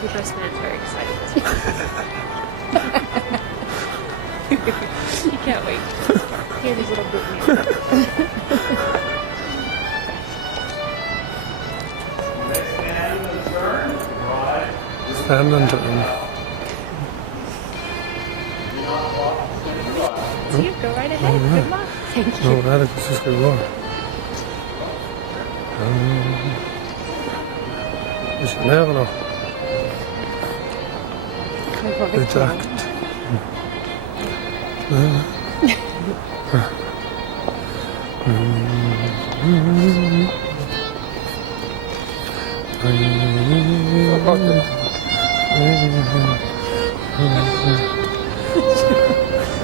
The dress man's very excited. He can't wait. He and his little boot man. Stand and turn. You go right ahead. Good luck. Thank you. No, det kanske ska gå. Vi ska ner då. I takt.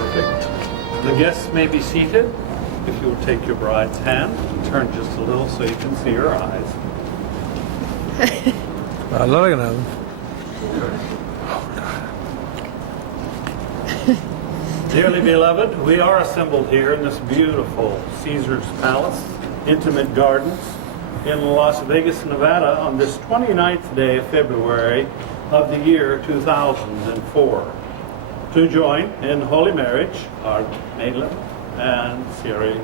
Perfect. The guests may be seated. If you will take your bride's hand and turn just a little so you can see her eyes. Alla vägarna. Dearly beloved, we are assembled here in this beautiful Caesar's Palace, intimate gardens in Las Vegas, Nevada on this 29th day of February of the year 2004 to join in holy marriage our hele and Siri.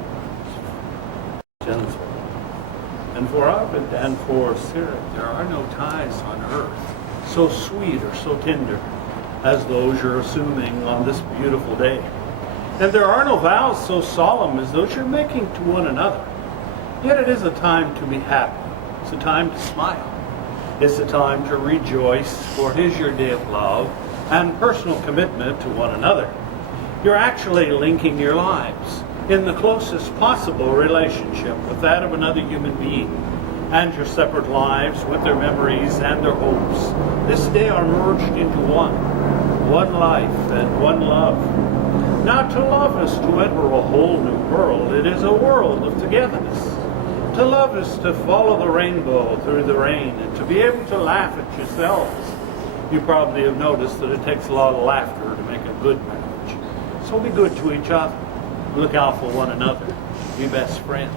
And for Arvid and for Siri, there are no ties on earth so sweet or so tender as those you're assuming on this beautiful day. And there are no vows so solemn as those you're making to one another. Yet it is a time to be happy. It's a time to smile. It's a time to rejoice, for it is your day of love and personal commitment to one another. You're actually linking your lives in the closest possible relationship with that of another human being, and your separate lives with their memories and their hopes this day are merged into one life and one love. Now to love is to enter a whole new world. It is a world of togetherness. To love is to follow the rainbow through the rain and to be able to laugh at yourselves. You probably have noticed that it takes a lot of laughter to make a good marriage. So be good to each other. Look out for one another. Be best friends.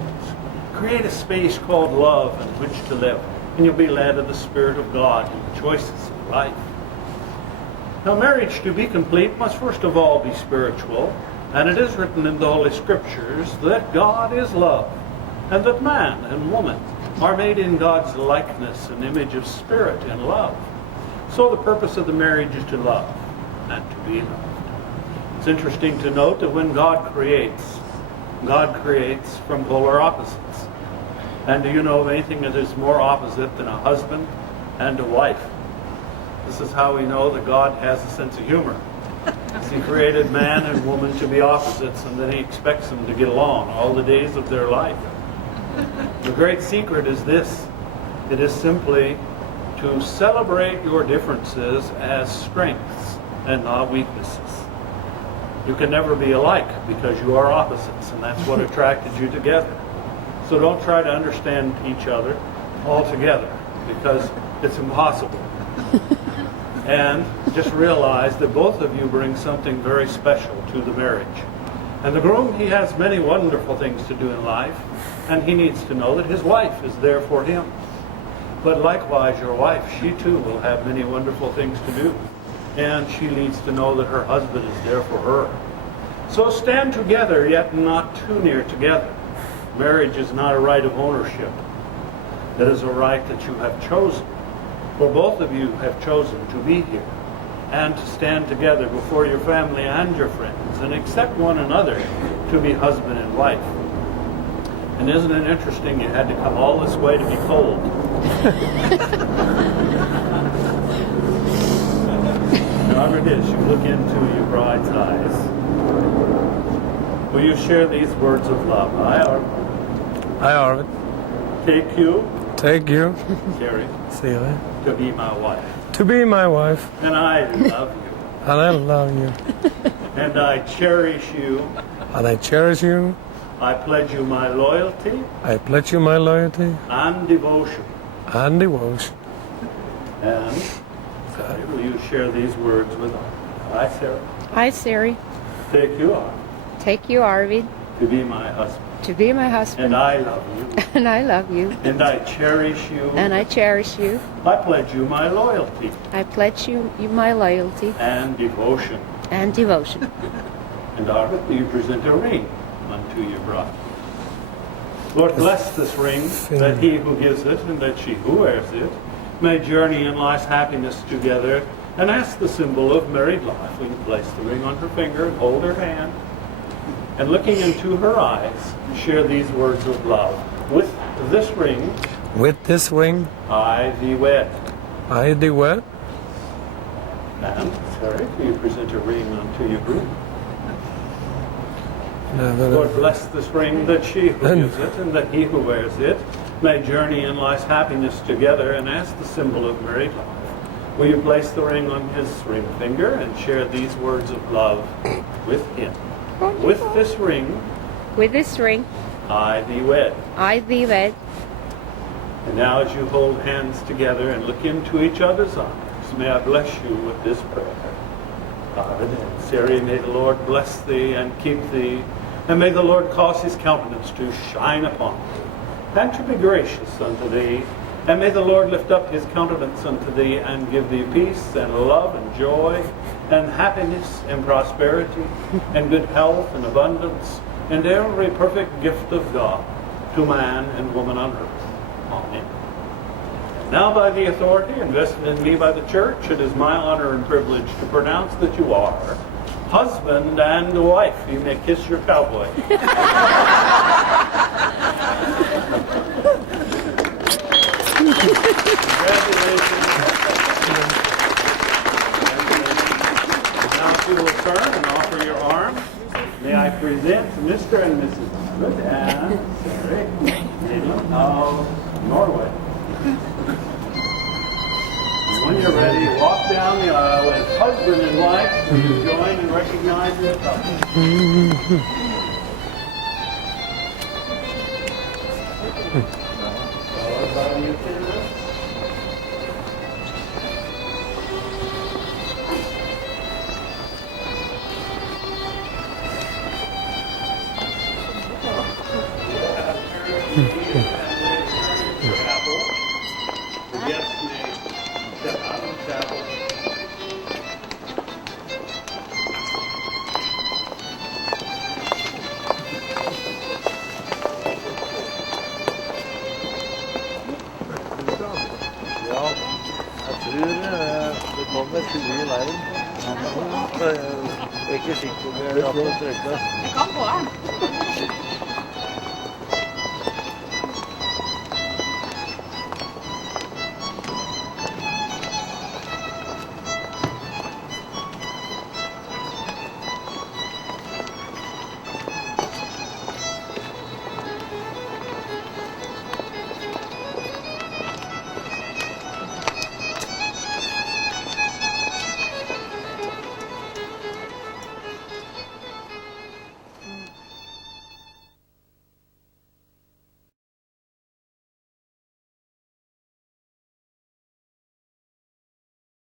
Create a space called love in which to live, and you'll be led of the Spirit of God in the choices of life. Now, marriage, to be complete, must first of all be spiritual, and it is written in the Holy Scriptures that God is love, and that man and woman are made in God's likeness and image of spirit and love. So the purpose of the marriage is to love and to be loved. It's interesting to note that when God creates from polar opposites. And do you know of anything that is more opposite than a husband and a wife? This is how we know that God has a sense of humor. He created man and woman to be opposites, and then he expects them to get along all the days of their life. The great secret is this. It is simply to celebrate your differences as strengths and not weaknesses. You can never be alike because you are opposites, and that's what attracted you together. So don't try to understand each other altogether, because it's impossible. And just realize that both of you bring something very special to the marriage. And the groom, he has many wonderful things to do in life, and he needs to know that his wife is there for him. But likewise, your wife, she too will have many wonderful things to do. And she needs to know that her husband is there for her. So stand together, yet not too near together. Marriage is not a right of ownership. It is a right that you have chosen. For both of you have chosen to be here and to stand together before your family and your friends and accept one another to be husband and wife. And isn't it interesting you had to come all this way to be cold? However it is, you look into your bride's eyes. Will you share these words of love? I, Arvid, Take you, Siri, to be my wife. to be my wife, And I love you. and I love you, And I cherish you. and I cherish you. I pledge you my loyalty I pledge you my loyalty and devotion. and devotion. And Siri, will you share these words with us? I, Sarah, I, Siri, take you on take you, Arvid, to be my husband. to be my husband, And I love you. and I love you, And I cherish you. and I cherish you. I pledge you my loyalty I pledge you my loyalty and devotion. and devotion. And Arvid, do you present a ring unto your bride? Lord, bless this ring, that he who gives it and that she who wears it may journey in life's happiness together. And ask the symbol of married life. Will you place the ring on her finger and hold her hand? And looking into her eyes, share these words of love. With this ring, With this ring, I thee wed. I thee wed. And, Sarah, do you present a ring unto your groom? Lord, bless this ring, that she who gives it and that he who wears it may journey in life's happiness together. And ask the symbol of married life. Will you place the ring on his ring finger and share these words of love with him? With this ring, With this ring, I thee wed. I thee wed. And now as you hold hands together and look into each other's eyes, may I bless you with this prayer. Arvid and Siri, may the Lord bless thee and keep thee, and may the Lord cause his countenance to shine upon thee, and to be gracious unto thee. And may the Lord lift up his countenance unto thee and give thee peace and love and joy and happiness and prosperity and good health and abundance and every perfect gift of God to man and woman on earth. Amen. Now by the authority invested in me by the church, it is my honor and privilege to pronounce that you are husband and wife. You may kiss your cowboy. Congratulations. Now if you will turn and offer your arm, may I present Mr. and Mrs. Arvid and Siri of Norway. And when you're ready, walk down the aisle as husband and wife to join and recognize your couple. Det kommer sier i veien. Jeg er ikke sikker på om jeg har fått trykke. Det kan gå an.